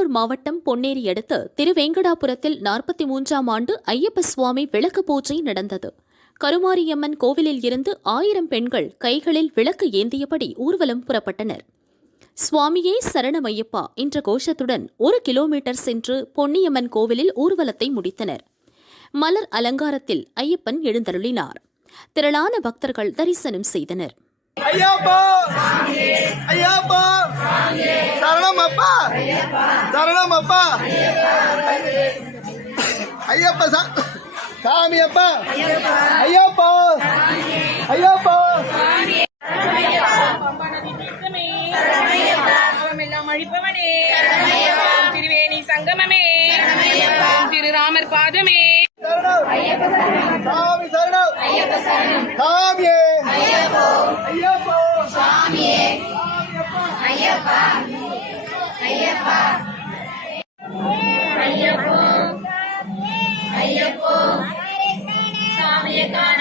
திருவள்ளூர் மாவட்டம் பொன்னேரி அடுத்த திருவேங்கடாபுரத்தில் 43ஆம் ஆண்டு ஐயப்ப சுவாமி விளக்கு பூஜை நடந்தது. கருமாரியம்மன் கோவிலில் இருந்து 1000 பெண்கள் கைகளில் விளக்கு ஏந்தியபடி ஊர்வலம் புறப்பட்டனர். சுவாமியே சரணமையப்பா என்ற கோஷத்துடன் 1 கிலோமீட்டர் சென்று பொன்னியம்மன் கோவிலில் ஊர்வலத்தை முடித்தனர். மலர் அலங்காரத்தில் ஐயப்பன் எழுந்தருளினார். திரளான பக்தர்கள் தரிசனம் செய்தனர். ஐயப்பா ஐயப்பா சரணமப்பா சரணமப்பா ஐயப்பா சாமியப்பா ஐயப்பா ஐயப்பா அழிப்பவனே திருவேணி சங்கமமே திருராமர் பாதமே சாமி சரணம் சாமியே ஐயப்பா சாமியே ஐயப்பா ஐயப்பா ஐயப்போ ஐயப்போ சாமியே காண